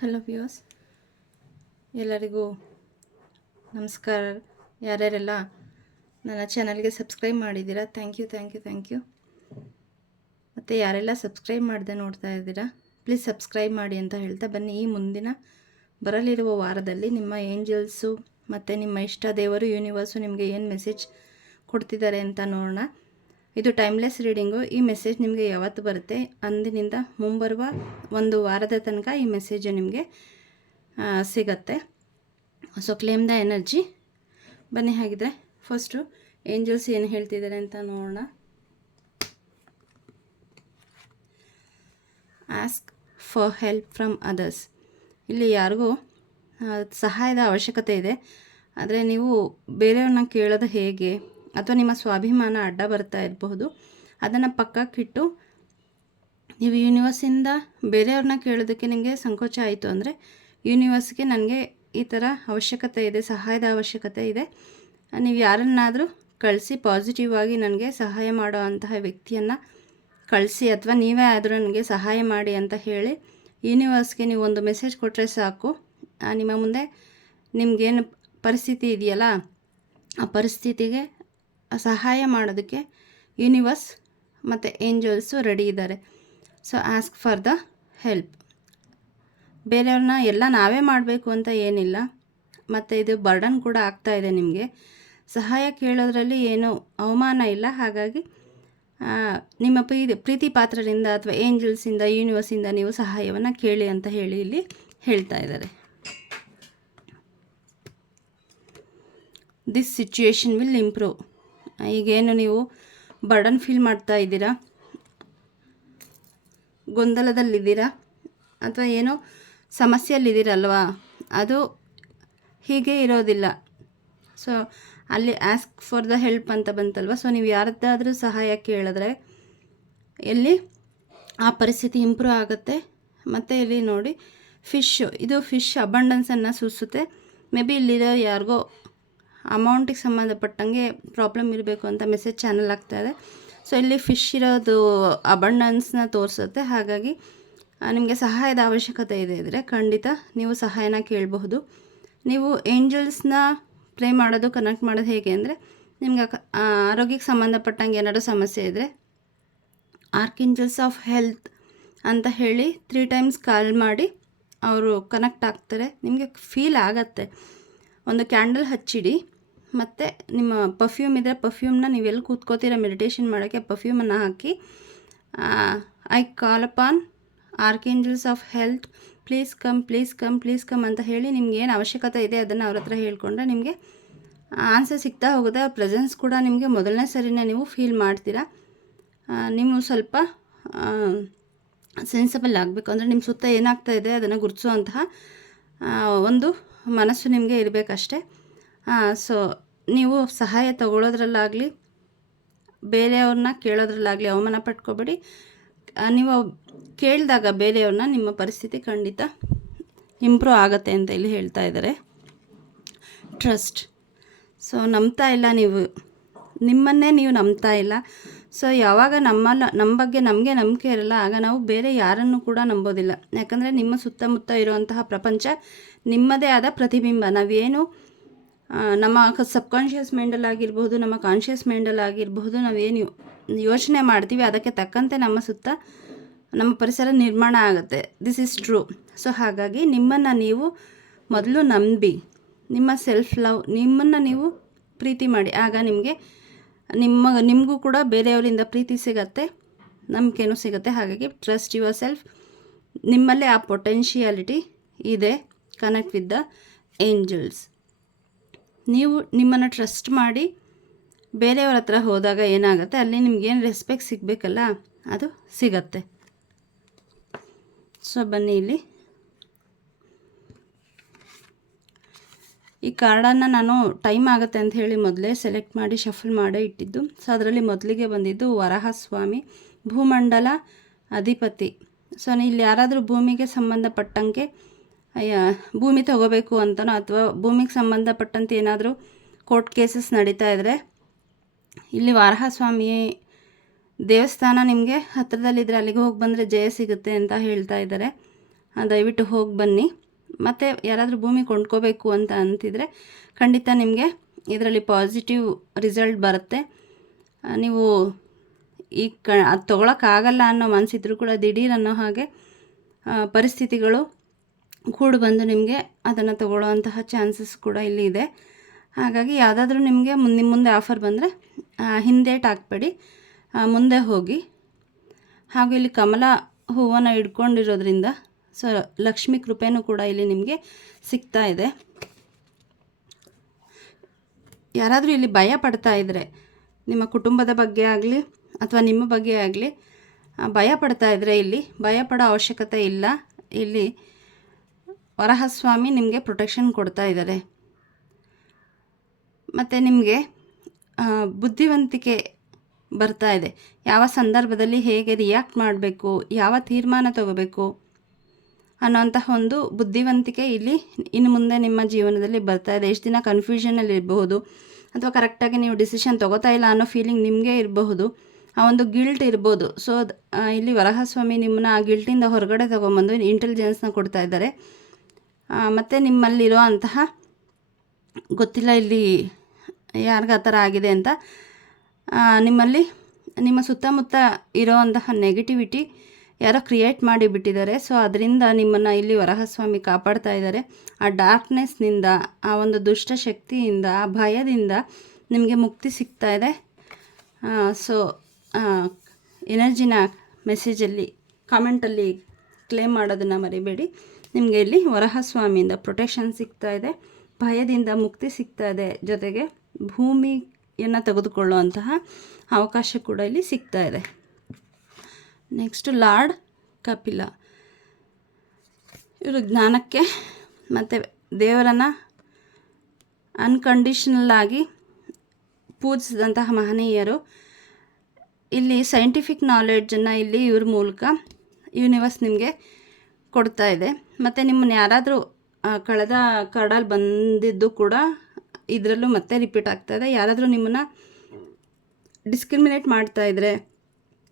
Hello views ಎಲ್ಲರಿಗೂ ನಮಸ್ಕಾರ. ಯಾರ್ಯಾರೆಲ್ಲ ನನ್ನ ಚಾನಲ್ಗೆ ಸಬ್ಸ್ಕ್ರೈಬ್ ಮಾಡಿದ್ದೀರಾ? Thank you thank you thank you ಮತ್ತು ಯಾರೆಲ್ಲ ಸಬ್ಸ್ಕ್ರೈಬ್ ಮಾಡದೆ ನೋಡ್ತಾ ಇದ್ದೀರಾ? ಪ್ಲೀಸ್ ಸಬ್ಸ್ಕ್ರೈಬ್ ಮಾಡಿ ಅಂತ ಹೇಳ್ತಾ ಬನ್ನಿ. ಈ ಮುಂದಿನ ಬರಲಿರುವ ವಾರದಲ್ಲಿ ನಿಮ್ಮ ಏಂಜಲ್ಸು ಮತ್ತು ನಿಮ್ಮ ಇಷ್ಟ ದೇವರು ಯೂನಿವರ್ಸು ನಿಮಗೆ ಏನು ಮೆಸೇಜ್ ಕೊಡ್ತಿದ್ದಾರೆ ಅಂತ ನೋಡೋಣ. ಇದು ಟೈಮ್ಲೆಸ್ ರೀಡಿಂಗು ಈ ಮೆಸೇಜ್ ನಿಮಗೆ ಯಾವತ್ತು ಬರುತ್ತೆ? ಅಂದಿನಿಂದ ಮುಂಬರುವ ಒಂದು ವಾರದ ತನಕ ಈ ಮೆಸೇಜ್ ನಿಮಗೆ ಸಿಗತ್ತೆ. ಸೊ ಕ್ಲೇಮ್ ದ ಎನರ್ಜಿ ಬನ್ನಿ ಹಾಗಿದ್ರೆ ಫಸ್ಟು ಏಂಜಲ್ಸ್ ಏನು ಹೇಳ್ತಿದ್ದಾರೆ ಅಂತ ನೋಡೋಣ. Ask for help from others ಇಲ್ಲಿ ಯಾರಿಗೂ ಸಹಾಯದ ಅವಶ್ಯಕತೆ ಇದೆ. ಆದರೆ ನೀವು ಬೇರೆಯವ್ರನ್ನ ಕೇಳೋದು ಹೇಗೆ? ಅಥವಾ ನಿಮ್ಮ ಸ್ವಾಭಿಮಾನ ಅಡ್ಡ ಬರ್ತಾ ಇರಬಹುದು, ಅದನ್ನು ಪಕ್ಕಕ್ಕಿಟ್ಟು ನೀವು ಯೂನಿವರ್ಸಿಂದ ಬೇರೆಯವ್ರನ್ನ ಕೇಳೋದಕ್ಕೆ ನಿಮಗೆ ಸಂಕೋಚ ಆಯಿತು ಅಂದರೆ ಯೂನಿವರ್ಸ್ಗೆ ನನಗೆ ಈ ಥರ ಅವಶ್ಯಕತೆ ಇದೆ, ಸಹಾಯದ ಅವಶ್ಯಕತೆ ಇದೆ. ನೀವು ಯಾರನ್ನಾದರೂ ಕಳಿಸಿ ಪಾಸಿಟಿವ್ ಆಗಿ ನನಗೆ ಸಹಾಯ ಮಾಡೋ ಅಂತಹ ವ್ಯಕ್ತಿಯನ್ನು ಕಳಿಸಿ ಅಥವಾ ನೀವೇ ಆದರೂ ನನಗೆ ಸಹಾಯ ಮಾಡಿ ಅಂತ ಹೇಳಿ ಯೂನಿವರ್ಸ್ಗೆ ನೀವು ಒಂದು ಮೆಸೇಜ್ ಕೊಟ್ಟರೆ ಸಾಕು. ನಿಮ್ಮ ಮುಂದೆ ನಿಮಗೇನು ಪರಿಸ್ಥಿತಿ ಇದೆಯಲ್ಲ, ಆ ಪರಿಸ್ಥಿತಿಗೆ ಸಹಾಯ ಮಾಡೋದಕ್ಕೆ ಯೂನಿವರ್ಸ್ ಮತ್ತು ಏಂಜಲ್ಸು ರೆಡಿ ಇದ್ದಾರೆ. So, ask for the help. ಬೇರೆಯವ್ರನ್ನ ಎಲ್ಲ ನಾವೇ ಮಾಡಬೇಕು ಅಂತ ಏನಿಲ್ಲ. ಮತ್ತು ಇದು ಬರ್ಡನ್ ಕೂಡ ಆಗ್ತಾ ಇದೆ ನಿಮಗೆ. ಸಹಾಯ ಕೇಳೋದ್ರಲ್ಲಿ ಏನೂ ಅವಮಾನ ಇಲ್ಲ. ಹಾಗಾಗಿ ನಿಮ್ಮ ಪ್ರೀತಿ ಪ್ರೀತಿ ಪಾತ್ರರಿಂದ ಅಥವಾ ಏಂಜಲ್ಸಿಂದ, ಯೂನಿವರ್ಸಿಂದ ನೀವು ಸಹಾಯವನ್ನು ಕೇಳಿ ಅಂತ ಹೇಳಿ ಇಲ್ಲಿ ಹೇಳ್ತಾ ಇದ್ದಾರೆ. ದಿಸ್ ಸಿಚುಯೇಷನ್ ವಿಲ್ ಇಂಪ್ರೂವ್ ಈಗೇನು ನೀವು ಬರ್ಡನ್ ಫೀಲ್ ಮಾಡ್ತಾ ಇದ್ದೀರಾ? ಗೊಂದಲದಲ್ಲಿದ್ದೀರಾ? ಅಥವಾ ಏನೋ ಸಮಸ್ಯೆಯಲ್ಲಿದ್ದೀರಲ್ವಾ? ಅದು ಹೀಗೆ ಇರೋದಿಲ್ಲ. ಸೊ ಅಲ್ಲಿ ಆಸ್ಕ್ ಫಾರ್ ದ ಹೆಲ್ಪ್ ಅಂತ ಬಂತಲ್ವ? ಸೊ ನೀವು ಯಾರದ್ದಾದರೂ ಸಹಾಯ ಕೇಳಿದ್ರೆ ಎಲ್ಲಿ ಆ ಪರಿಸ್ಥಿತಿ ಇಂಪ್ರೂವ್ ಆಗುತ್ತೆ. ಮತ್ತು ಇಲ್ಲಿ ನೋಡಿ ಫಿಶ್ಶು ಇದು ಫಿಶ್ ಅಬಂಡನ್ಸನ್ನು ಸೂಚಿಸುತ್ತೆ ಮೇ ಬಿ ಇಲ್ಲಿರೋ ಯಾರಿಗೋ ಅಮೌಂಟಿಗೆ ಸಂಬಂಧಪಟ್ಟಂಗೆ ಪ್ರಾಬ್ಲಮ್ ಇರಬೇಕು ಅಂತ ಮೆಸೇಜ್ ಚಾನಲ್ ಆಗ್ತಾ ಇದೆ ಸೊ, ಇಲ್ಲಿ ಫಿಶ್ ಇರೋದು ಅಬಂಡನ್ಸ್ನ ತೋರಿಸುತ್ತೆ. ಹಾಗಾಗಿ ನಿಮಗೆ ಸಹಾಯದ ಅವಶ್ಯಕತೆ ಇದೆ ಇದ್ದರೆ ಖಂಡಿತ ನೀವು ಸಹಾಯನ ಕೇಳಬಹುದು. ನೀವು ಏಂಜಲ್ಸ್ನ ಪ್ಲೇ ಮಾಡೋದು, ಕನೆಕ್ಟ್ ಮಾಡೋದು ಹೇಗೆ ಅಂದರೆ, ನಿಮ್ಗೆ ಆರೋಗ್ಯಕ್ಕೆ ಸಂಬಂಧಪಟ್ಟಂಗೆ ಏನಾದರೂ ಸಮಸ್ಯೆ ಇದ್ದರೆ ಆರ್ಕಿಂಜಲ್ಸ್ ಆಫ್ ಹೆಲ್ತ್ ಅಂತ ಹೇಳಿ ತ್ರೀ ಟೈಮ್ಸ್ ಕಾಲ್ ಮಾಡಿ ಅವರು ಕನೆಕ್ಟ್ ಆಗ್ತಾರೆ. ನಿಮಗೆ ಫೀಲ್ ಆಗತ್ತೆ. ಒಂದು ಕ್ಯಾಂಡಲ್ ಹಚ್ಚಿಡಿ. ಮತ್ತು ನಿಮ್ಮ ಪರ್ಫ್ಯೂಮ್ ಇದ್ದರೆ ಪರ್ಫ್ಯೂಮ್ನ ನೀವು ಎಲ್ಲಿ ಕೂತ್ಕೋತೀರ ಮೆಡಿಟೇಷನ್ ಮಾಡೋಕ್ಕೆ ಪರ್ಫ್ಯೂಮನ್ನು ಹಾಕಿ I call upon archangels of health please come please come please come ಅಂತ ಹೇಳಿ ನಿಮ್ಗೆ ಏನು ಅವಶ್ಯಕತೆ ಇದೆ ಅದನ್ನು ಅವ್ರ ಹತ್ರ ಹೇಳಿಕೊಂಡ್ರೆ ನಿಮಗೆ ಆನ್ಸರ್ ಸಿಗ್ತಾ ಹೋಗುತ್ತೆ. ಪ್ರೆಸೆನ್ಸ್ ಕೂಡ ನಿಮಗೆ ಮೊದಲನೇ ಸರಿನೇ ನೀವು ಫೀಲ್ ಮಾಡ್ತೀರಾ. ನೀವು ಸ್ವಲ್ಪ ಸೆನ್ಸಬಲ್ ಆಗಬೇಕು. ಅಂದರೆ ನಿಮ್ಮ ಸುತ್ತ ಏನಾಗ್ತಾ ಇದೆ ಅದನ್ನು ಗುರುತಿಸುವಂತಹ ಒಂದು ಮನಸ್ಸು ನಿಮಗೆ ಇರಬೇಕಷ್ಟೆ. ಸೊ ನೀವು ಸಹಾಯ ತಗೊಳ್ಳೋದ್ರಲ್ಲಾಗಲಿ ಬೇರೆಯವ್ರನ್ನ ಕೇಳೋದ್ರಲ್ಲಾಗಲಿ ಅವಮಾನ ಪಟ್ಕೋಬೇಡಿ. ನೀವು ಕೇಳಿದಾಗ ಬೇರೆಯವ್ರನ್ನ ನಿಮ್ಮ ಪರಿಸ್ಥಿತಿ ಖಂಡಿತ ಇಂಪ್ರೂವ್ ಆಗುತ್ತೆ ಅಂತ ಇಲ್ಲಿ ಹೇಳ್ತಾ ಇದ್ದಾರೆ. ಟ್ರಸ್ಟ್ ಸೊ ನಂಬ್ತಾ ಇಲ್ಲ ನೀವು. ನಿಮ್ಮನ್ನೇ ನೀವು ನಂಬ್ತಾ ಇಲ್ಲ. ಸೊ ಯಾವಾಗ ನಮ್ಮಲ್ಲ ನಮ್ಮ ಬಗ್ಗೆ ನಮಗೆ ನಂಬಿಕೆ ಇರಲ್ಲ, ಆಗ ನಾವು ಬೇರೆ ಯಾರನ್ನು ಕೂಡ ನಂಬೋದಿಲ್ಲ. ಯಾಕಂದರೆ ನಿಮ್ಮ ಸುತ್ತಮುತ್ತ ಇರುವಂತಹ ಪ್ರಪಂಚ ನಿಮ್ಮದೇ ಆದ ಪ್ರತಿಬಿಂಬ. ನಾವೇನು ನಮ್ಮ ಸಬ್ಕಾನ್ಷಿಯಸ್ ಮೈಂಡಲ್ಲಿ ಆಗಿರ್ಬೋದು ನಮ್ಮ ಕಾನ್ಷಿಯಸ್ ಮೈಂಡಲ್ಲಿ ಆಗಿರಬಹುದು ನಾವೇನು ಯೋಚನೆ ಮಾಡ್ತೀವಿ, ಅದಕ್ಕೆ ತಕ್ಕಂತೆ ನಮ್ಮ ಸುತ್ತ ನಮ್ಮ ಪರಿಸರ ನಿರ್ಮಾಣ ಆಗುತ್ತೆ. ದಿಸ್ ಈಸ್ ಟ್ರೂ ಸೊ ಹಾಗಾಗಿ ನಿಮ್ಮನ್ನು ನೀವು ಮೊದಲು ನಂಬಿ, ನಿಮ್ಮ ಸೆಲ್ಫ್ ಲವ್ ನಿಮ್ಮನ್ನು ನೀವು ಪ್ರೀತಿ ಮಾಡಿ. ಆಗ ನಿಮಗೆ, ನಿಮ್ಮ, ನಿಮಗೂ ಕೂಡ ಬೇರೆಯವರಿಂದ ಪ್ರೀತಿ ಸಿಗತ್ತೆ, ನಂಬಿಕೆನೂ ಸಿಗುತ್ತೆ. ಹಾಗಾಗಿ ಟ್ರಸ್ಟ್ ಯುವರ್ ಸೆಲ್ಫ್ ನಿಮ್ಮಲ್ಲೇ ಆ ಪೊಟೆನ್ಷಿಯಾಲಿಟಿ ಇದೆ ಕನೆಕ್ಟ್ ವಿತ್ ದ ಏಂಜಲ್ಸ್ ನೀವು ನಿಮ್ಮನ್ನು ಟ್ರಸ್ಟ್ ಮಾಡಿ ಬೇರೆಯವ್ರ ಹತ್ರ ಹೋದಾಗ ಏನಾಗುತ್ತೆ? ಅಲ್ಲಿ ನಿಮ್ಗೇನು ರೆಸ್ಪೆಕ್ಟ್ ಸಿಗಬೇಕಲ್ಲ, ಅದು ಸಿಗತ್ತೆ. ಸೊ ಬನ್ನಿ ಇಲ್ಲಿ. ಈ ಕಾರ್ಡನ್ನು ನಾನು ಟೈಮ್ ಆಗುತ್ತೆ ಅಂತ ಹೇಳಿ ಮೊದಲೇ ಸೆಲೆಕ್ಟ್ ಮಾಡಿ ಶಫಲ್ ಮಾಡೇ ಇಟ್ಟಿದ್ದು. ಸೊ ಅದರಲ್ಲಿ ಮೊದಲಿಗೆ ಬಂದಿದ್ದು ವರಹಸ್ವಾಮಿ ಭೂಮಂಡಲ ಅಧಿಪತಿ. ಸೊ ಇಲ್ಲಿ ಯಾರಾದರೂ ಭೂಮಿಗೆ ಸಂಬಂಧಪಟ್ಟಂಗೆ ಭೂಮಿ ತಗೋಬೇಕು ಅಂತನೋ ಅಥವಾ ಭೂಮಿಗೆ ಸಂಬಂಧಪಟ್ಟಂತೆ ಏನಾದರೂ ಕೋರ್ಟ್ ಕೇಸಸ್ ನಡೀತಾ ಇದ್ದರೆ ಇಲ್ಲಿ ವಾರಹಸ್ವಾಮಿ ದೇವಸ್ಥಾನ ನಿಮಗೆ ಹತ್ತಿರದಲ್ಲಿದ್ದರೆ ಅಲ್ಲಿಗೆ ಹೋಗಿ ಬಂದರೆ ಜಯ ಸಿಗುತ್ತೆ ಅಂತ ಹೇಳ್ತಾ ಇದ್ದಾರೆ. ದಯವಿಟ್ಟು ಹೋಗಿ ಬನ್ನಿ. ಮತ್ತು ಯಾರಾದರೂ ಭೂಮಿ ಕೊಂಡ್ಕೋಬೇಕು ಅಂತ ಅಂತಿದ್ರೆ ಖಂಡಿತ ನಿಮಗೆ ಇದರಲ್ಲಿ ಪಾಸಿಟಿವ್ ರಿಸಲ್ಟ್ ಬರುತ್ತೆ. ನೀವು ಈ ಕ, ಅದು ತೊಗೊಳಕ್ಕಾಗಲ್ಲ ಅನ್ನೋ ಮನಸ್ಸಿದ್ರು ಕೂಡ ದಿಢೀರ್ ಅನ್ನೋ ಹಾಗೆ ಪರಿಸ್ಥಿತಿಗಳು ಕೂಡು ಬಂದು ನಿಮಗೆ ಅದನ್ನು ತಗೊಳ್ಳೋವಂತಹ ಚಾನ್ಸಸ್ ಕೂಡ ಇಲ್ಲಿ ಇದೆ. ಹಾಗಾಗಿ ಯಾವುದಾದ್ರೂ ನಿಮಗೆ ಮುಂದೆ ಮುಂದೆ ಆಫರ್ ಬಂದರೆ ಹಿಂದೇಟ್ ಹಾಕ್ಬೇಡಿ ಮುಂದೆ ಹೋಗಿ. ಹಾಗೂ ಇಲ್ಲಿ ಕಮಲ ಹೂವನ್ನು ಇಟ್ಕೊಂಡಿರೋದ್ರಿಂದ ಸೊ, ಲಕ್ಷ್ಮಿ ಕೃಪೆನೂ ಕೂಡ ಇಲ್ಲಿ ನಿಮಗೆ ಸಿಗ್ತಾ ಇದೆ. ಯಾರಾದರೂ ಇಲ್ಲಿ ಭಯ ಪಡ್ತಾ ಇದ್ದರೆ ನಿಮ್ಮ ಕುಟುಂಬದ ಬಗ್ಗೆ ಆಗಲಿ ಅಥವಾ ನಿಮ್ಮ ಬಗ್ಗೆ ಆಗಲಿ ಭಯ ಪಡ್ತಾ ಇದ್ದರೆ ಇಲ್ಲಿ, ಭಯ ಪಡೋ ಅವಶ್ಯಕತೆ ಇಲ್ಲ. ಇಲ್ಲಿ ವರಹಸ್ವಾಮಿ ನಿಮಗೆ ಪ್ರೊಟೆಕ್ಷನ್ ಕೊಡ್ತಾ ಇದ್ದಾರೆ. ಮತ್ತು ನಿಮಗೆ ಬುದ್ಧಿವಂತಿಕೆ ಬರ್ತಾ ಇದೆ. ಯಾವ ಸಂದರ್ಭದಲ್ಲಿ ಹೇಗೆ ರಿಯಾಕ್ಟ್ ಮಾಡಬೇಕು, ಯಾವ ತೀರ್ಮಾನ ತಗೋಬೇಕು ಅನ್ನೋಂತಹ ಒಂದು ಬುದ್ಧಿವಂತಿಕೆ ಇಲ್ಲಿ ಇನ್ನು ಮುಂದೆ ನಿಮ್ಮ ಜೀವನದಲ್ಲಿ ಬರ್ತಾ ಇದೆ. ಎಷ್ಟು ದಿನ ಕನ್ಫ್ಯೂಷನಲ್ಲಿ ಇರಬಹುದು, ಅಥವಾ ಕರೆಕ್ಟಾಗಿ ನೀವು ಡಿಸಿಷನ್ ತಗೋತಾ ಇಲ್ಲ ಅನ್ನೋ ಫೀಲಿಂಗ್ ನಿಮಗೆ ಇರಬಹುದು, ಆ ಒಂದು ಗಿಲ್ಟ್ ಇರ್ಬೋದು. ಸೊ ಇಲ್ಲಿ ವರಹಸ್ವಾಮಿ ನಿಮ್ಮನ್ನ ಆ ಗಿಲ್ಟಿಂದ ಹೊರಗಡೆ ತೊಗೊಂಬಂದು ಇಂಟೆಲಿಜೆನ್ಸ್ನ ಕೊಡ್ತಾ ಇದ್ದಾರೆ. ಮತ್ತು ನಿಮ್ಮಲ್ಲಿರೋ ಅಂತಹ ಗೊತ್ತಿಲ್ಲ ಇಲ್ಲಿ ಯಾರಿಗ ಆ ಥರ ಆಗಿದೆ ಅಂತ. ನಿಮ್ಮಲ್ಲಿ, ನಿಮ್ಮ ಸುತ್ತಮುತ್ತ ಇರೋ ಅಂತಹ ನೆಗೆಟಿವಿಟಿ ಯಾರೋ ಕ್ರಿಯೇಟ್ ಮಾಡಿಬಿಟ್ಟಿದ್ದಾರೆ ಸೊ ಅದರಿಂದ ನಿಮ್ಮನ್ನು ಇಲ್ಲಿ ವರಹಸ್ವಾಮಿ ಕಾಪಾಡ್ತಾ ಇದ್ದಾರೆ. ಆ ಡಾರ್ಕ್ನೆಸ್ನಿಂದ ಆ ಒಂದು ದುಷ್ಟ ಶಕ್ತಿಯಿಂದ, ಆ ಭಯದಿಂದ ನಿಮಗೆ ಮುಕ್ತಿ ಸಿಗ್ತಾ ಇದೆ. ಸೊ ಎನರ್ಜಿನ ಮೆಸೇಜಲ್ಲಿ ಕಾಮೆಂಟಲ್ಲಿ ಕ್ಲೇಮ್ ಮಾಡೋದನ್ನು ಮರಿಬೇಡಿ. ನಿಮಗೆ ಇಲ್ಲಿ ವರಹಸ್ವಾಮಿಯಿಂದ ಪ್ರೊಟೆಕ್ಷನ್ ಸಿಗ್ತಾ ಇದೆ, ಭಯದಿಂದ ಮುಕ್ತಿ ಸಿಗ್ತಾ ಇದೆ ಜೊತೆಗೆ ಭೂಮಿಯನ್ನು ತೆಗೆದುಕೊಳ್ಳುವಂತಹ ಅವಕಾಶ ಕೂಡ ಇಲ್ಲಿ ಸಿಗ್ತಾ ಇದೆ. ನೆಕ್ಸ್ಟ್ ಲಾರ್ಡ್ ಕಪಿಲ ಇವರು ಜ್ಞಾನಕ್ಕೆ ಮತ್ತು ದೇವರನ್ನು ಅನ್ಕಂಡೀಷನಲ್ ಆಗಿ ಪೂಜಿಸಿದಂತಹ ಮಹನೀಯರು. ಇಲ್ಲಿ ಸೈಂಟಿಫಿಕ್ ನಾಲೆಡ್ಜನ್ನು ಇಲ್ಲಿ ಇವ್ರ ಮೂಲಕ ಯೂನಿವರ್ಸ್ ನಿಮಗೆ ಕೊಡ್ತಾ ಇದೆ. ಮತ್ತು ನಿಮ್ಮನ್ನು ಯಾರಾದರೂ ಕಳೆದ ಕಾರ್ಡಲ್ಲಿ ಬಂದಿದ್ದು ಕೂಡ ಇದರಲ್ಲೂ ಮತ್ತೆ ರಿಪೀಟ್ ಆಗ್ತಾ ಇದೆ. ಯಾರಾದರೂ ನಿಮ್ಮನ್ನು ಡಿಸ್ಕ್ರಿಮಿನೇಟ್ ಮಾಡ್ತಾ ಇದ್ದರೆ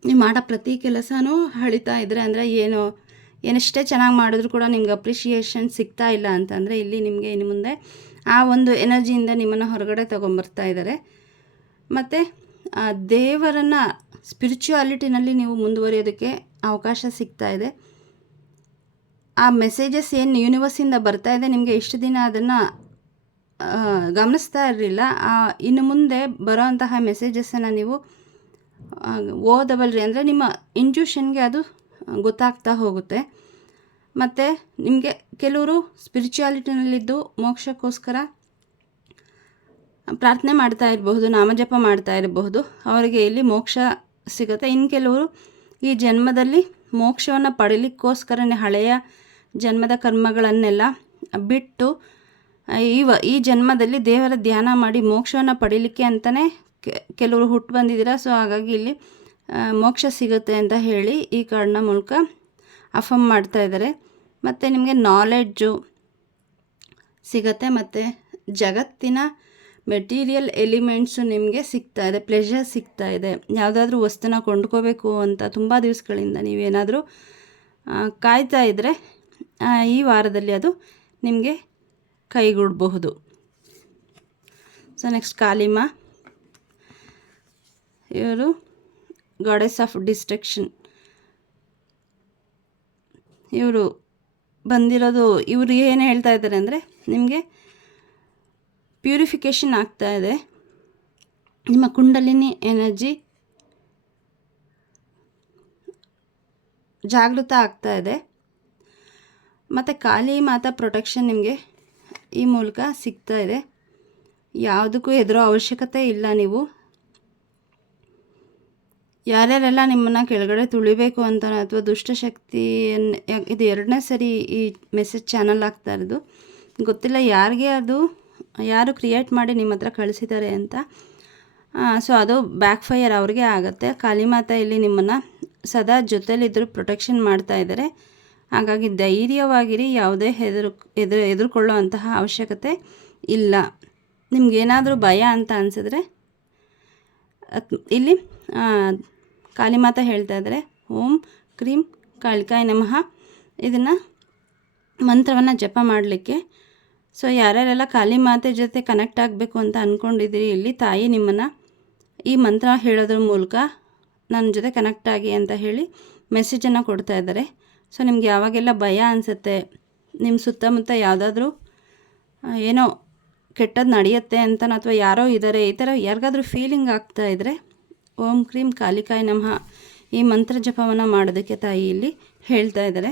ನೀವು ಮಾಡೋ ಪ್ರತಿ ಕೆಲಸನೂ ಹಳಿತಾ ಇದ್ದರೆ ಅಂದರೆ ಏನು ಏನಷ್ಟೇ ಚೆನ್ನಾಗಿ ಮಾಡಿದ್ರು ಕೂಡ ನಿಮ್ಗೆ ಅಪ್ರಿಷಿಯೇಷನ್ ಸಿಗ್ತಾ ಇಲ್ಲ ಅಂತಂದರೆ ಇಲ್ಲಿ ನಿಮಗೆ ಇನ್ನು ಮುಂದೆ ಆ ಒಂದು ಎನರ್ಜಿಯಿಂದ ನಿಮ್ಮನ್ನು ಹೊರಗಡೆ ತೊಗೊಂಬರ್ತಾ ಇದ್ದಾರೆ ಮತ್ತು ದೇವರನ್ನು ಸ್ಪಿರಿಚುಯಾಲಿಟಿನಲ್ಲಿ ನೀವು ಮುಂದುವರಿಯೋದಕ್ಕೆ ಅವಕಾಶ ಸಿಗ್ತಾ ಇದೆ. ಆ ಮೆಸೇಜಸ್ ಏನು ಯೂನಿವರ್ಸಿಂದ ಬರ್ತಾ ಇದೆ, ನಿಮಗೆ ಇಷ್ಟು ದಿನ ಅದನ್ನು ಗಮನಿಸ್ತಾ ಇರಲಿಲ್ಲ. ಇನ್ನು ಮುಂದೆ ಬರೋವಂತಹ ಮೆಸೇಜಸನ್ನು ನೀವು ಓದಬಲ್ರಿ. ಅಂದರೆ ನಿಮ್ಮ ಇಂಜೂಷನ್ಗೆ ಅದು ಗೊತ್ತಾಗ್ತಾ ಹೋಗುತ್ತೆ. ಮತ್ತು ನಿಮಗೆ ಕೆಲವರು ಸ್ಪಿರಿಚುಯಾಲಿಟಿನಲ್ಲಿದ್ದು ಮೋಕ್ಷಕ್ಕೋಸ್ಕರ ಪ್ರಾರ್ಥನೆ ಮಾಡ್ತಾ ಇರಬಹುದು, ನಾಮಜಪ ಮಾಡ್ತಾ ಇರಬಹುದು. ಅವರಿಗೆ ಇಲ್ಲಿ ಮೋಕ್ಷ ಸಿಗುತ್ತೆ. ಇನ್ನು ಕೆಲವರು ಈ ಜನ್ಮದಲ್ಲಿ ಮೋಕ್ಷವನ್ನು ಪಡೀಲಿಕ್ಕೋಸ್ಕರನೇ ಹಳೆಯ ಜನ್ಮದ ಕರ್ಮಗಳನ್ನೆಲ್ಲ ಬಿಟ್ಟು ಇವ, ಈ ಜನ್ಮದಲ್ಲಿ ದೇವರ ಧ್ಯಾನ ಮಾಡಿ ಮೋಕ್ಷವನ್ನು ಪಡೀಲಿಕ್ಕೆ ಅಂತಲೇ ಕೆಲವರು ಹುಟ್ಟು ಬಂದಿದ್ದೀರ. ಸೊ, ಹಾಗಾಗಿ ಇಲ್ಲಿ ಮೋಕ್ಷ ಸಿಗುತ್ತೆ ಅಂತ ಹೇಳಿ ಈ ಕಾರ್ಡ್ನ ಮೂಲಕ ಅಫಮ್ ಮಾಡ್ತಾ ಇದ್ದಾರೆ. ಮತ್ತು ನಿಮಗೆ ನಾಲೆಡ್ಜು ಸಿಗತ್ತೆ, ಮತ್ತು ಜಗತ್ತಿನ ಮೆಟೀರಿಯಲ್ ಎಲಿಮೆಂಟ್ಸು ನಿಮಗೆ ಸಿಗ್ತಾ ಇದೆ ಪ್ಲೆಷರ್ ಸಿಗ್ತಾ ಇದೆ. ಯಾವುದಾದ್ರೂ ವಸ್ತುನ ಕೊಂಡ್ಕೋಬೇಕು ಅಂತ ತುಂಬ ದಿವಸಗಳಿಂದ ನೀವೇನಾದರೂ ಕಾಯ್ತಾ ಇದ್ದರೆ ಈ ವಾರದಲ್ಲಿ ಅದು ನಿಮಗೆ ಕೈಗೂಡಬಹುದು. ಸೊ ನೆಕ್ಸ್ಟ್ ಕಾಲಿಮಾ ಇವರು ಗಾಡೆಸ್ ಆಫ್ ಡಿಸ್ಟ್ರಕ್ಷನ್ ಇವರು ಬಂದಿರೋದು, ಇವರು ಏನು ಹೇಳ್ತಾ ಇದ್ದಾರೆ ಅಂದರೆ ನಿಮಗೆ ಪ್ಯೂರಿಫಿಕೇಷನ್ ಆಗ್ತಾ ಇದೆ. ನಿಮ್ಮ ಕುಂಡಲಿನಿ ಎನರ್ಜಿ ಜಾಗೃತ ಆಗ್ತಾ ಇದೆ. ಮತ್ತು ಖಾಲಿ ಮಾತಾ ಪ್ರೊಟೆಕ್ಷನ್ ನಿಮಗೆ ಈ ಮೂಲಕ ಸಿಗ್ತಾ ಇದೆ. ಯಾವುದಕ್ಕೂ ಹೆದರೋ ಅವಶ್ಯಕತೆ ಇಲ್ಲ ನೀವು. ಯಾರ್ಯಾರೆಲ್ಲ ನಿಮ್ಮನ್ನು ಕೆಳಗಡೆ ತುಳಿಬೇಕು ಅಂತ ಅಥವಾ ದುಷ್ಟಶಕ್ತಿಯನ್ನು ಇದು ಎರಡನೇ ಸರಿ ಈ ಮೆಸೇಜ್ ಚಾನಲ್ ಆಗ್ತಾ ಇರೋದು. ಗೊತ್ತಿಲ್ಲ ಯಾರಿಗೆ ಅದು, ಯಾರು ಕ್ರಿಯೇಟ್ ಮಾಡಿ ನಿಮ್ಮ ಹತ್ರ ಕಳಿಸಿದ್ದಾರೆ ಅಂತ. ಸೊ ಅದು ಬ್ಯಾಕ್ ಫೈರ್ ಅವ್ರಿಗೆ ಆಗುತ್ತೆ. ಕಾಳಿಮಾತ ಇಲ್ಲಿ ನಿಮ್ಮನ್ನು ಸದಾ ಜೊತೆಲಿದ್ದರೂ ಪ್ರೊಟೆಕ್ಷನ್ ಮಾಡ್ತಾ ಇದ್ದಾರೆ. ಹಾಗಾಗಿ ಧೈರ್ಯವಾಗಿರಿ, ಯಾವುದೇ ಹೆದರು, ಎದುರು ಎದುರುಕೊಳ್ಳೋ ಅಂತಹ ಅವಶ್ಯಕತೆ ಇಲ್ಲ. ನಿಮಗೇನಾದರೂ ಭಯ ಅಂತ ಅನಿಸಿದ್ರೆ ಇಲ್ಲಿ ಕಾಳಿಮಾತ ಹೇಳ್ತಾ ಇದ್ದಾರೆ. ಓಂ ಕ್ರೀಂ ಕಾಳಿಕಾಯ ನಮಃ. ಇದನ್ನು ಮಂತ್ರವನ್ನು ಜಪ ಮಾಡಲಿಕ್ಕೆ. ಸೊ, ಯಾರ್ಯಾರೆಲ್ಲ ಕಾಲಿ ಮಾತೆ ಜೊತೆ ಕನೆಕ್ಟ್ ಆಗಬೇಕು ಅಂತ ಅಂದ್ಕೊಂಡಿದ್ದೀರಿ ಇಲ್ಲಿ ತಾಯಿ ನಿಮ್ಮನ್ನು ಈ ಮಂತ್ರ ಹೇಳೋದ್ರ ಮೂಲಕ ನನ್ನ ಜೊತೆ ಕನೆಕ್ಟ್ ಆಗಿ ಅಂತ ಹೇಳಿ ಮೆಸೇಜನ್ನು ಕೊಡ್ತಾ ಇದ್ದಾರೆ. ಸೊ, ನಿಮ್ಗೆ ಯಾವಾಗೆಲ್ಲ ಭಯ ಅನಿಸುತ್ತೆ ನಿಮ್ಮ ಸುತ್ತಮುತ್ತ ಯಾವುದಾದ್ರೂ ಏನೋ ಕೆಟ್ಟದ್ದು ನಡೆಯುತ್ತೆ ಅಂತ ಅಥವಾ ಯಾರೋ ಇದ್ದಾರೆ ಈ ಥರ ಯಾರಿಗಾದ್ರೂ ಫೀಲಿಂಗ್ ಆಗ್ತಾ ಇದ್ದರೆ ಓಂ ಕ್ರೀಂ ಕಾಲಿಕಾಯಿ ನಮಃ ಈ ಮಂತ್ರ ಜಪವನ್ನು ಮಾಡೋದಕ್ಕೆ ತಾಯಿ ಇಲ್ಲಿ ಹೇಳ್ತಾ ಇದ್ದಾರೆ.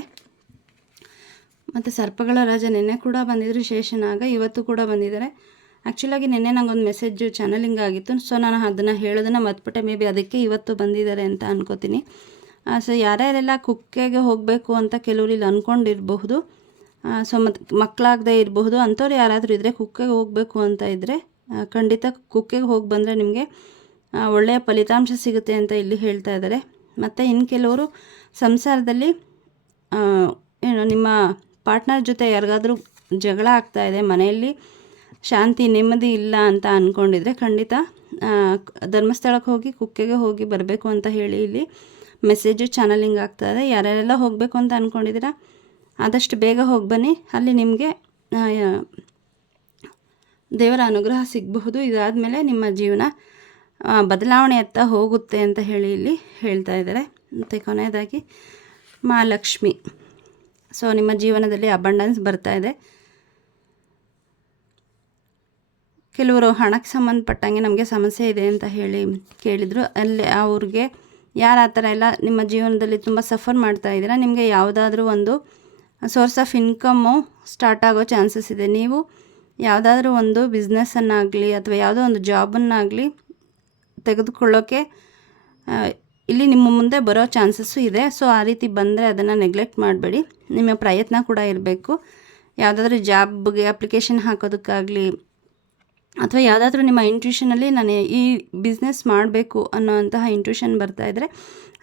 ಮತ್ತು ಸರ್ಪಗಳ ರಾಜ ನಿನ್ನೆ ಕೂಡ ಬಂದಿದ್ದರು ಶೇಷನಾಗ ಇವತ್ತು ಕೂಡ ಬಂದಿದ್ದಾರೆ. ಆ್ಯಕ್ಚುಲಾಗಿ ನಿನ್ನೆ ಒಂದು ಮೆಸೇಜು ಚಾನಲಿಂಗ್ ಆಗಿತ್ತು, ಸೊ, ನಾನು ಅದನ್ನು ಹೇಳೋದನ್ನು ಮತ್ಬಿಟ್ಟೆ ಮೇ ಬಿ ಅದಕ್ಕೆ ಇವತ್ತು ಬಂದಿದ್ದಾರೆ ಅಂತ ಅನ್ಕೋತೀನಿ. ಸೊ ಯಾರ್ಯಾರೆಲ್ಲ ಕುಕ್ಕೆಗೆ ಹೋಗಬೇಕು ಅಂತ ಕೆಲವರು ಇಲ್ಲಿ ಅಂದ್ಕೊಂಡಿರಬಹುದು ಸೊ ಮತ್ತು ಮಕ್ಕಳಾಗದೇ ಇರಬಹುದು, ಅಂಥವ್ರು ಯಾರಾದರೂ ಇದ್ದರೆ ಕುಕ್ಕೆಗೆ ಹೋಗಬೇಕು ಅಂತ ಇದ್ದರೆ ಖಂಡಿತ ಕುಕ್ಕೆಗೆ ಹೋಗಿ ಬಂದರೆ ನಿಮಗೆ ಒಳ್ಳೆಯ ಫಲಿತಾಂಶ ಸಿಗುತ್ತೆ ಅಂತ ಇಲ್ಲಿ ಹೇಳ್ತಾ ಇದ್ದಾರೆ. ಮತ್ತು ಇನ್ನು ಕೆಲವರು ಸಂಸಾರದಲ್ಲಿ ಏನು, ನಿಮ್ಮ ಪಾರ್ಟ್ನರ್ ಜೊತೆ ಯಾರಿಗಾದರೂ ಜಗಳ ಆಗ್ತಾ ಇದೆ, ಮನೆಯಲ್ಲಿ ಶಾಂತಿ, ನೆಮ್ಮದಿ ಇಲ್ಲ ಅಂತ ಅಂದ್ಕೊಂಡಿದ್ರೆ ಖಂಡಿತ ಧರ್ಮಸ್ಥಳಕ್ಕೆ ಹೋಗಿ ಕುಕ್ಕೆಗೆ ಹೋಗಿ ಬರಬೇಕು ಅಂತ ಹೇಳಿ ಇಲ್ಲಿ ಮೆಸೇಜು ಚಾನಲಿಂಗ್ ಇದೆ ಯಾರ್ಯಾರೆಲ್ಲ ಹೋಗಬೇಕು ಅಂತ ಅಂದ್ಕೊಂಡಿದ್ದೀರಾ ಆದಷ್ಟು ಬೇಗ ಹೋಗಿ ಬನ್ನಿ. ಅಲ್ಲಿ ನಿಮಗೆ ದೇವರ ಅನುಗ್ರಹ ಸಿಗಬಹುದು. ಇದಾದ ಮೇಲೆ ನಿಮ್ಮ ಜೀವನ ಬದಲಾವಣೆಯತ್ತ ಹೋಗುತ್ತೆ ಅಂತ ಹೇಳಿ ಇಲ್ಲಿ ಹೇಳ್ತಾ ಇದ್ದಾರೆ. ಮತ್ತು ಕೊನೆಯದಾಗಿ ಮಹಾಲಕ್ಷ್ಮಿ ಸೊ ನಿಮ್ಮ ಜೀವನದಲ್ಲಿ ಅಬಂಡೆನ್ಸ್ ಬರ್ತಾ ಇದೆ. ಕೆಲವರು ಹಣಕ್ಕೆ ಸಂಬಂಧಪಟ್ಟಂಗೆ ನಮಗೆ ಸಮಸ್ಯೆ ಇದೆ ಅಂತ ಹೇಳಿ ಕೇಳಿದರು. ಅಲ್ಲಿ ಅವ್ರಿಗೆ ಯಾರು ಆ ಥರ ಎಲ್ಲ ನಿಮ್ಮ ಜೀವನದಲ್ಲಿ ತುಂಬ ಸಫರ್ ಮಾಡ್ತಾ ಇದ್ದೀರಾ? ನಿಮಗೆ ಯಾವುದಾದ್ರೂ ಒಂದು ಸೋರ್ಸ್ ಆಫ್ ಇನ್ಕಮ್ಮು ಸ್ಟಾರ್ಟ್ ಆಗೋ ಚಾನ್ಸಸ್ ಇದೆ. ನೀವು ಯಾವುದಾದ್ರೂ ಒಂದು ಬಿಸ್ನೆಸ್ಸನ್ನಾಗಲಿ ಅಥವಾ ಯಾವುದೋ ಒಂದು ಜಾಬನ್ನಾಗಲಿ ತೆಗೆದುಕೊಳ್ಳೋಕ್ಕೆ ಇಲ್ಲಿ ನಿಮ್ಮ ಮುಂದೆ ಬರೋ ಚಾನ್ಸಸ್ಸು ಇದೆ. ಸೊ ಆ ರೀತಿ ಬಂದರೆ ಅದನ್ನು ನೆಗ್ಲೆಕ್ಟ್ ಮಾಡಬೇಡಿ. ನಿಮ್ಮ ಪ್ರಯತ್ನ ಕೂಡ ಇರಬೇಕು. ಯಾವುದಾದ್ರೂ ಜಾಬ್ಗೆ ಅಪ್ಲಿಕೇಶನ್ ಹಾಕೋದಕ್ಕಾಗಲಿ ಅಥವಾ ಯಾವುದಾದ್ರೂ ನಿಮ್ಮ ಇಂಟ್ಯೂಷನಲ್ಲಿ ನಾನು ಈ ಬಿಸ್ನೆಸ್ ಮಾಡಬೇಕು ಅನ್ನೋವಂತಹ ಇಂಟ್ಯೂಷನ್ ಬರ್ತಾ ಇದ್ದರೆ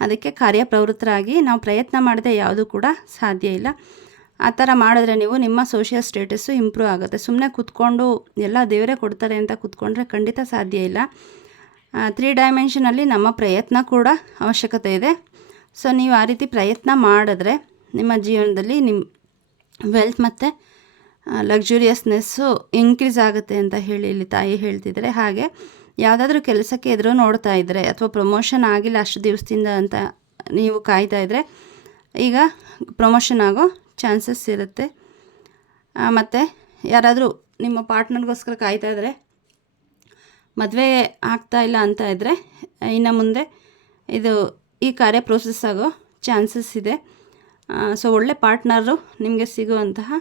ಅದಕ್ಕೆ ಕಾರ್ಯಪ್ರವೃತ್ತರಾಗಿ ನಾವು ಪ್ರಯತ್ನ ಮಾಡದೆ ಯಾವುದೂ ಕೂಡ ಸಾಧ್ಯ ಇಲ್ಲ. ಆ ಥರ ಮಾಡಿದ್ರೆ ನೀವು ನಿಮ್ಮ ಸೋಷಿಯಲ್ ಸ್ಟೇಟಸ್ಸು ಇಂಪ್ರೂವ್ ಆಗುತ್ತೆ. ಸುಮ್ಮನೆ ಕೂತ್ಕೊಂಡು ಎಲ್ಲ ದೇವರೇ ಕೊಡ್ತಾರೆ ಅಂತ ಕೂತ್ಕೊಂಡ್ರೆ ಖಂಡಿತ ಸಾಧ್ಯ ಇಲ್ಲ. ತ್ರೀ ಡೈಮೆನ್ಷನಲ್ಲಿ ನಮ್ಮ ಪ್ರಯತ್ನ ಕೂಡ ಅವಶ್ಯಕತೆ ಇದೆ. ಸೊ ನೀವು ಆ ರೀತಿ ಪ್ರಯತ್ನ ಮಾಡಿದ್ರೆ ನಿಮ್ಮ ಜೀವನದಲ್ಲಿ ನಿಮ್ಮ ವೆಲ್ತ್ ಮತ್ತು ಲಕ್ಸುರಿಯಸ್ನೆಸ್ಸು ಇನ್ಕ್ರೀಸ್ ಆಗುತ್ತೆ ಅಂತ ಹೇಳಿ ಇಲ್ಲಿ ತಾಯಿ ಹೇಳ್ತಿದ್ದಾರೆ. ಹಾಗೆ ಯಾವುದಾದ್ರೂ ಕೆಲಸಕ್ಕೆ ಎದುರು ನೋಡ್ತಾ ಇದ್ದರೆ ಅಥವಾ ಪ್ರಮೋಷನ್ ಆಗಿಲ್ಲ ಅಷ್ಟು ದಿವಸದಿಂದ ಅಂತ ನೀವು ಕಾಯ್ತಾ ಇದ್ದರೆ ಈಗ ಪ್ರಮೋಷನ್ ಆಗೋ ಚಾನ್ಸಸ್ ಇರುತ್ತೆ. ಮತ್ತು ಯಾರಾದರೂ ನಿಮ್ಮ ಪಾರ್ಟ್ನರ್ಗೋಸ್ಕರ ಕಾಯ್ತಾ ಇದ್ದರೆ ಮದುವೆ ಆಗ್ತಾ ಇಲ್ಲ ಅಂತ ಇದ್ದರೆ ಇನ್ನು ಮುಂದೆ ಇದು ಈ ಕಾರ್ಯ ಪ್ರೋಸೆಸ್ ಆಗೋ ಚಾನ್ಸಸ್ ಇದೆ. ಸೊ ಒಳ್ಳೆ ಪಾರ್ಟ್ನರು ನಿಮಗೆ ಸಿಗುವಂತಹ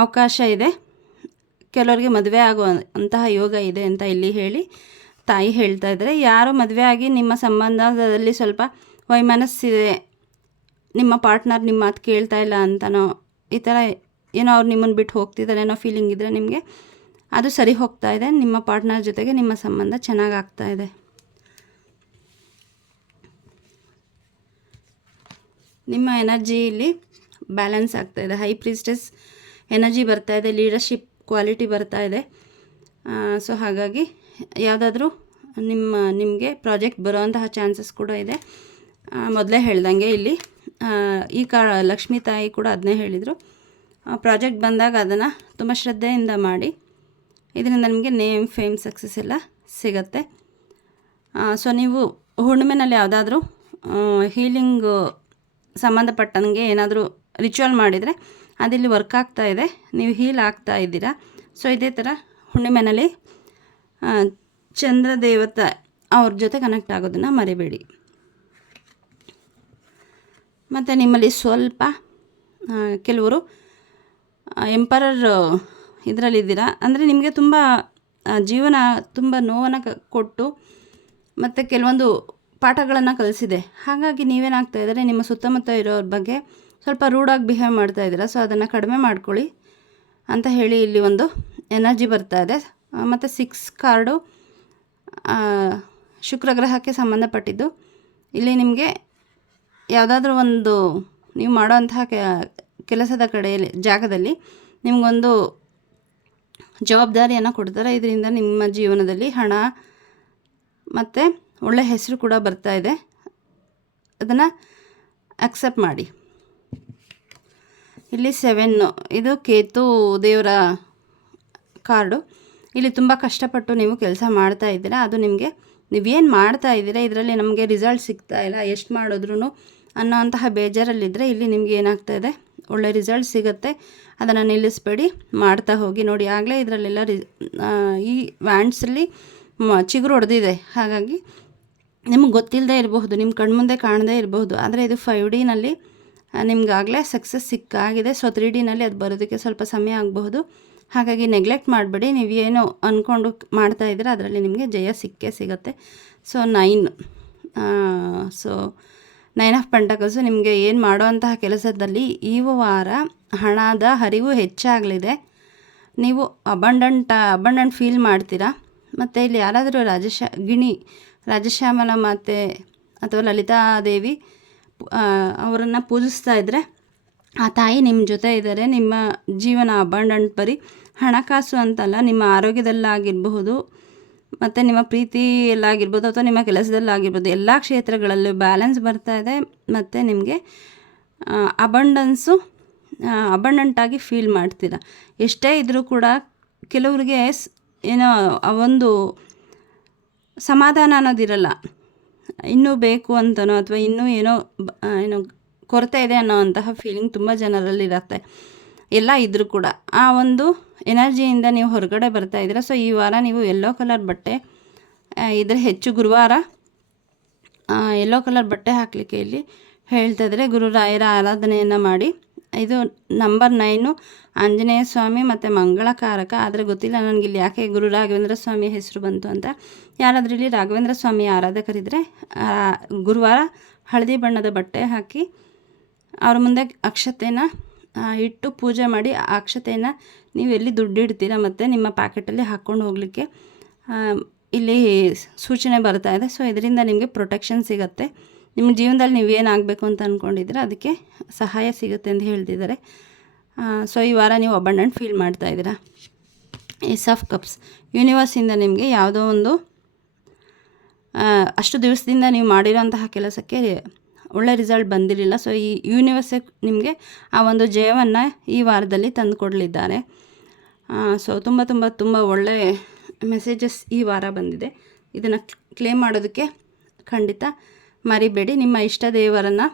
ಅವಕಾಶ ಇದೆ. ಕೆಲವರಿಗೆ ಮದುವೆ ಆಗೋ ಅಂತಹ ಯೋಗ ಇದೆ ಅಂತ ಇಲ್ಲಿ ಹೇಳಿ ತಾಯಿ ಹೇಳ್ತಾ ಇದ್ದಾರೆ. ಯಾರು ಮದುವೆ ಆಗಿ ನಿಮ್ಮ ಸಂಬಂಧದಲ್ಲಿ ಸ್ವಲ್ಪ ವೈಮನಸ್ಸಿದೆ, ನಿಮ್ಮ ಪಾರ್ಟ್ನರ್ ನಿಮ್ಮ ಮಾತು ಕೇಳ್ತಾ ಇಲ್ಲ ಅಂತನೋ ಈ ಥರ ಏನೋ ಅವ್ರು ನಿಮ್ಮನ್ನು ಬಿಟ್ಟು ಹೋಗ್ತಿದ್ದಾರೆ ಏನೋ ಫೀಲಿಂಗ್ ಇದ್ದರೆ ನಿಮಗೆ ಅದು ಸರಿ ಹೋಗ್ತಾ ಇದೆ. ನಿಮ್ಮ ಪಾರ್ಟ್ನರ್ ಜೊತೆಗೆ ನಿಮ್ಮ ಸಂಬಂಧ ಚೆನ್ನಾಗಿ ಆಗ್ತಾ ಇದೆ. ನಿಮ್ಮ ಎನರ್ಜಿ ಇಲ್ಲಿ ಬ್ಯಾಲೆನ್ಸ್ ಆಗ್ತಾ ಇದೆ. ಹೈ ಪ್ರೀಸ್ಟೆಸ್ ಎನರ್ಜಿ ಬರ್ತಾ ಇದೆ ಲೀಡರ್ಶಿಪ್ ಕ್ವಾಲಿಟಿ ಬರ್ತಾ ಇದೆ. ಸೊ ಹಾಗಾಗಿ ಯಾವುದಾದ್ರೂ ನಿಮ್ಮ, ನಿಮಗೆ ಪ್ರಾಜೆಕ್ಟ್ ಬರೋವಂತಹ ಚಾನ್ಸಸ್ ಕೂಡ ಇದೆ. ಮೊದಲೇ ಹೇಳ್ದಂಗೆ ಇಲ್ಲಿ ಈ ಕಾ, ಲಕ್ಷ್ಮೀ ತಾಯಿ ಕೂಡ ಅದನ್ನೇ ಹೇಳಿದರು. ಪ್ರಾಜೆಕ್ಟ್ ಬಂದಾಗ ಅದನ್ನು ತುಂಬ ಶ್ರದ್ಧೆಯಿಂದ ಮಾಡಿ, ಇದರಿಂದ ನಿಮಗೆ ನೇಮ್ ಫೇಮ್ ಸಕ್ಸಸ್ ಎಲ್ಲ ಸಿಗತ್ತೆ. ಸೊ ನೀವು ಹುಣ್ಣಿಮೆನಲ್ಲಿ ಯಾವುದಾದ್ರೂ ಹೀಲಿಂಗು ಸಂಬಂಧಪಟ್ಟಂಗೆ ಏನಾದರೂ ರಿಚುವಲ್ ಮಾಡಿದರೆ ಅದಿಲ್ಲಿ ವರ್ಕ್ ಆಗ್ತಾ ಇದೆ. ನೀವು ಹೀಲ್ ಆಗ್ತಾ ಇದ್ದೀರಾ. ಸೊ ಇದೇ ಥರ ಹುಣ್ಣಿಮೆನಲ್ಲಿ ಚಂದ್ರ ದೇವತೆ ಅವ್ರ ಜೊತೆ ಕನೆಕ್ಟ್ ಆಗೋದನ್ನು ಮರಿಬೇಡಿ. ಮತ್ತು ನಿಮ್ಮಲ್ಲಿ ಸ್ವಲ್ಪ ಕೆಲವರು ಎಂಪರರ್ ಇದರಲ್ಲಿದ್ದೀರಾ ಅಂದರೆ ನಿಮಗೆ ತುಂಬ ಜೀವನ ತುಂಬ ನೋವನ್ನು ಕೊಟ್ಟು ಮತ್ತು ಕೆಲವೊಂದು ಪಾಠಗಳನ್ನು ಕಲಿಸಿದೆ. ಹಾಗಾಗಿ ನೀವೇನಾಗ್ತಾ ಇದ್ದಾರೆ, ನಿಮ್ಮ ಸುತ್ತಮುತ್ತ ಇರೋರ ಬಗ್ಗೆ ಸ್ವಲ್ಪ ರೂಡಾಗಿ ಬಿಹೇವ್ ಮಾಡ್ತಾ ಇದ್ದೀರಾ, ಸೊ ಅದನ್ನು ಕಡಿಮೆ ಮಾಡ್ಕೊಳ್ಳಿ ಅಂತ ಹೇಳಿ ಇಲ್ಲಿ ಒಂದು ಎನರ್ಜಿ ಬರ್ತಾ ಇದೆ. ಮತ್ತು ಸಿಕ್ಸ್ ಕಾರ್ಡು ಶುಕ್ರ ಗ್ರಹಕ್ಕೆ ಸಂಬಂಧಪಟ್ಟಿದ್ದು. ಇಲ್ಲಿ ನಿಮಗೆ ಯಾವುದಾದ್ರೂ ಒಂದು, ನೀವು ಮಾಡೋವಂತಹ ಕೆಲಸದ ಕಡೆಯಲ್ಲಿ, ಜಾಗದಲ್ಲಿ ನಿಮಗೊಂದು ಜವಾಬ್ದಾರಿಯನ್ನು ಕೊಡ್ತಾರೆ. ಇದರಿಂದ ನಿಮ್ಮ ಜೀವನದಲ್ಲಿ ಹಣ ಮತ್ತು ಒಳ್ಳೆಯ ಹೆಸರು ಕೂಡ ಬರ್ತಾ ಇದೆ. ಅದನ್ನು ಅಕ್ಸೆಪ್ಟ್ ಮಾಡಿ. ಇಲ್ಲಿ ಸೆವೆನ್ನು ಇದು ಕೇತು ದೇವರ ಕಾರ್ಡು. ಇಲ್ಲಿ ತುಂಬ ಕಷ್ಟಪಟ್ಟು ನೀವು ಕೆಲಸ ಮಾಡ್ತಾ ಇದ್ದೀರಾ, ಅದು ನಿಮಗೆ ನೀವೇನು ಮಾಡ್ತಾ ಇದ್ದೀರಾ, ಇದರಲ್ಲಿ ನಮಗೆ ರಿಸಲ್ಟ್ ಸಿಗ್ತಾ ಇಲ್ಲ, ಎಷ್ಟು ಮಾಡಿದ್ರು ಅನ್ನೋಂತಹ ಬೇಜಾರಲ್ಲಿದ್ದರೆ ಇಲ್ಲಿ ನಿಮಗೆ ಏನಾಗ್ತಾ ಇದೆ? ಒಳ್ಳೆ ರಿಸಲ್ಟ್ ಸಿಗುತ್ತೆ, ಅದನ್ನು ನಿಲ್ಲಿಸ್ಬೇಡಿ, ಮಾಡ್ತಾ ಹೋಗಿ. ನೋಡಿ, ಆಗಲೇ ಇದರಲ್ಲೆಲ್ಲ ರಿ ಈ ವ್ಯಾಂಡ್ಸಲ್ಲಿ ಚಿಗುರು ಹೊಡೆದಿದೆ. ಹಾಗಾಗಿ ನಿಮಗೆ ಗೊತ್ತಿಲ್ಲದೆ ಇರಬಹುದು ನಿಮ್ಮ ಕಣ್ಮುಂದೆ ಕಾಣದೇ ಇರಬಹುದು. ಆದರೆ ಇದು ಫೈವ್ ಡಿನಲ್ಲಿ ನಿಮ್ಗಾಗಲೇ ಸಕ್ಸಸ್ ಸಿಕ್ಕಾಗಿದೆ. ಸೊ ತ್ರೀ ಡಿನಲ್ಲಿ ಅದು ಬರೋದಕ್ಕೆ ಸ್ವಲ್ಪ ಸಮಯ ಆಗಬಹುದು. ಹಾಗಾಗಿ ನೆಗ್ಲೆಕ್ಟ್ ಮಾಡಬೇಡಿ. ನೀವು ಏನು ಅಂದ್ಕೊಂಡು ಮಾಡ್ತಾ ಇದ್ದೀರ ಅದರಲ್ಲಿ ನಿಮಗೆ ಜಯ ಸಿಕ್ಕೇ ಸಿಗುತ್ತೆ. So nine so nine of pentacles ನಿಮಗೆ ಏನು ಮಾಡುವಂತಹ ಕೆಲಸದಲ್ಲಿ ಈ ವಾರ ಹಣದ ಹರಿವು ಹೆಚ್ಚಾಗಲಿದೆ. ನೀವು ಅಬಂಡಂಟ್ ಅಬಂಡಂಟ್ ಫೀಲ್ ಮಾಡ್ತೀರಾ? ಮತ್ತು ಇಲ್ಲಿ ಯಾರಾದರೂ ರಾಜಶ, ಗಿಣಿ, ರಾಜಶ್ಯಾಮಲ ಮಾತೆ ಅಥವಾ ಲಲಿತಾದೇವಿ ಅವರನ್ನು ಪೂಜಿಸ್ತಾ ಇದ್ದರೆ ಆ ತಾಯಿ ನಿಮ್ಮ ಜೊತೆ ಇದ್ದಾರೆ ನಿಮ್ಮ ಜೀವನ ಅಬಂಡಂಟ್ ಬರೀ ಹಣಕಾಸು ಅಂತಲ್ಲ, ನಿಮ್ಮ ಆರೋಗ್ಯದಲ್ಲಾಗಿರಬಹುದು, ಮತ್ತು ನಿಮ್ಮ ಪ್ರೀತಿಯಲ್ಲಾಗಿರ್ಬೋದು ಅಥವಾ ನಿಮ್ಮ ಕೆಲಸದಲ್ಲಾಗಿರ್ಬೋದು, ಎಲ್ಲ ಕ್ಷೇತ್ರಗಳಲ್ಲೂ ಬ್ಯಾಲೆನ್ಸ್ ಬರ್ತಾ ಇದೆ, ಮತ್ತು ನಿಮಗೆ ಅಬಂಡನ್ಸು ಅಬಂಡಂಟಾಗಿ ಫೀಲ್ ಮಾಡ್ತೀರ. ಎಷ್ಟೇ ಇದ್ದರೂ ಕೂಡ ಕೆಲವ್ರಿಗೆ ಏನೋ ಆ ಒಂದು ಸಮಾಧಾನ ಅನ್ನೋದಿರಲ್ಲ. ಇನ್ನೂ ಬೇಕು ಅಂತನೋ ಅಥವಾ ಇನ್ನೂ ಏನೋ ಏನೋ ಕೊರತೆ ಇದೆ ಅನ್ನೋ ಅಂತಹ ಫೀಲಿಂಗ್ ತುಂಬ ಜನರಲ್ಲಿರುತ್ತೆ. ಎಲ್ಲ ಇದ್ದರೂ ಕೂಡ. ಆ ಒಂದು ಎನರ್ಜಿಯಿಂದ ನೀವು ಹೊರಗಡೆ ಬರ್ತಾ ಇದ್ದೀರಾ ಸೊ ಈ ವಾರ ನೀವು ಯೆಲ್ಲೋ ಕಲರ್ ಬಟ್ಟೆ ಇದ್ರೆ ಹೆಚ್ಚು ಗುರುವಾರ ಯೆಲ್ಲೋ ಕಲರ್ ಬಟ್ಟೆ ಹಾಕಲಿಕ್ಕೆ ಇಲ್ಲಿ ಹೇಳ್ತಾ ಇದ್ದಾರೆ. ಗುರುರಾಯರ ಆರಾಧನೆಯನ್ನು ಮಾಡಿ ಇದು ನಂಬರ್ ನೈನು, ಆಂಜನೇಯ ಸ್ವಾಮಿ ಮತ್ತು ಮಂಗಳಕಾರಕ. ಆದರೆ ಗೊತ್ತಿಲ್ಲ ನನಗೆ ಇಲ್ಲಿ ಯಾಕೆ ಗುರು ರಾಘವೇಂದ್ರ ಸ್ವಾಮಿ ಹೆಸರು ಬಂತು ಅಂತ. ಯಾರಾದರೂ ಇಲ್ಲಿ ರಾಘವೇಂದ್ರ ಸ್ವಾಮಿ ಆರಾಧಕರಿದ್ದರೆ ಗುರುವಾರ ಹಳದಿ ಬಣ್ಣದ ಬಟ್ಟೆ ಹಾಕಿ ಅವ್ರ ಮುಂದೆ ಅಕ್ಷತೆನ ಇಟ್ಟು ಪೂಜೆ ಮಾಡಿ ಆ ಅಕ್ಷತೆಯನ್ನು ನೀವು ಎಲ್ಲಿ ದುಡ್ಡು ಇಡ್ತೀರಾ ಮತ್ತು ನಿಮ್ಮ ಪ್ಯಾಕೆಟಲ್ಲಿ ಹಾಕ್ಕೊಂಡು ಹೋಗಲಿಕ್ಕೆ ಇಲ್ಲಿ ಸೂಚನೆ ಬರ್ತಾ ಇದೆ. ಸೊ, ಇದರಿಂದ ನಿಮಗೆ ಪ್ರೊಟೆಕ್ಷನ್ ಸಿಗುತ್ತೆ. ನಿಮ್ಮ ಜೀವನದಲ್ಲಿ ನೀವೇನಾಗಬೇಕು ಅಂತ ಅಂದ್ಕೊಂಡಿದ್ರೆ ಅದಕ್ಕೆ ಸಹಾಯ ಸಿಗುತ್ತೆ ಅಂತ ಹೇಳ್ತಿದ್ದಾರೆ. ಸೊ ಈ ವಾರ ನೀವು ಅಬಂಡೆಂಟ್ ಫೀಲ್ ಮಾಡ್ತಾ ಇದ್ದೀರಾ? ಈ ಆಫ್ ಕಪ್ಸ್ ಯೂನಿವರ್ಸಿಂದ ನಿಮಗೆ ಯಾವುದೋ ಒಂದು ಅಷ್ಟು ದಿವಸದಿಂದ ನೀವು ಮಾಡಿರೋಂತಹ ಕೆಲಸಕ್ಕೆ ಒಳ್ಳೆ ರಿಸಲ್ಟ್ ಬಂದಿರಲಿಲ್ಲ. ಸೊ ಈ ಯೂನಿವರ್ಸೇ ನಿಮಗೆ ಆ ಒಂದು ಜಯವನ್ನು ಈ ವಾರದಲ್ಲಿ ತಂದು ಕೊಡಲಿದ್ದಾರೆ. ಸೊ ತುಂಬ ತುಂಬ ತುಂಬ ಒಳ್ಳೆ ಮೆಸೇಜಸ್ ಈ ವಾರ ಬಂದಿದೆ. ಇದನ್ನು ಕ್ಲೇಮ್ ಮಾಡೋದಕ್ಕೆ ಖಂಡಿತ ಮರಿಬೇಡಿ. ನಿಮ್ಮ ಇಷ್ಟ ದೇವರನ್ನು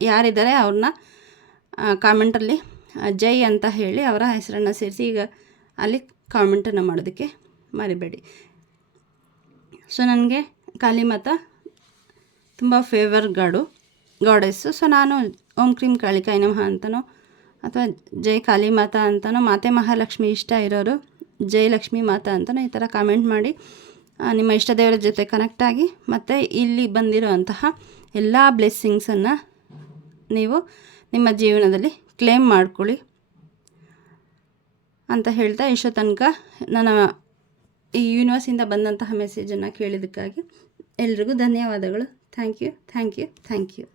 ಯಾರಿದ್ದಾರೆ ಅವ್ರನ್ನ ಕಾಮೆಂಟಲ್ಲಿ ಜೈ ಅಂತ ಹೇಳಿ ಅವರ ಹೆಸರನ್ನು ಸೇರಿಸಿ. ಈಗ ಅಲ್ಲಿ ಕಾಮೆಂಟನ್ನು ಮಾಡೋದಕ್ಕೆ ಮರಿಬೇಡಿ. ಸೊ, ನನಗೆ ಕಾಳಿಮಾತ ತುಂಬ ಫೇವರ್ ಗಾಡು ಗಾಡೆಸ್ಸು ಸೊ, ನಾನು ಓಂ ಕ್ರೀಂ ಕಾಳಿಕಾಯಿ ನಮಃ ಅಂತನೋ ಅಥವಾ ಜೈ ಕಾಳಿ ಮಾತಾ ಅಂತನೋ, ಮಾತೆ ಮಹಾಲಕ್ಷ್ಮಿ ಇಷ್ಟ ಇರೋರು ಜೈ ಲಕ್ಷ್ಮೀ ಮಾತಾ ಅಂತನೋ ಈ ಥರ ಕಾಮೆಂಟ್ ಮಾಡಿ. ನಿಮ್ಮ ಇಷ್ಟ ದೇವರ ಜೊತೆ ಕನೆಕ್ಟ್ ಆಗಿ ಮತ್ತು ಇಲ್ಲಿ ಬಂದಿರುವಂತಹ ಎಲ್ಲ ಬ್ಲೆಸ್ಸಿಂಗ್ಸನ್ನು ನೀವು ನಿಮ್ಮ ಜೀವನದಲ್ಲಿ ಕ್ಲೇಮ್ ಮಾಡ್ಕೊಳ್ಳಿ ಅಂತ ಹೇಳ್ತಾ ಇಷ್ಟೋ ತನಕ ನನ್ನ ಈ ಯೂನಿವರ್ಸಿಂದ ಬಂದಂತಹ ಮೆಸೇಜನ್ನು ಕೇಳಿದ್ದಕ್ಕಾಗಿ ಎಲ್ರಿಗೂ ಧನ್ಯವಾದಗಳು. Thank you thank you thank you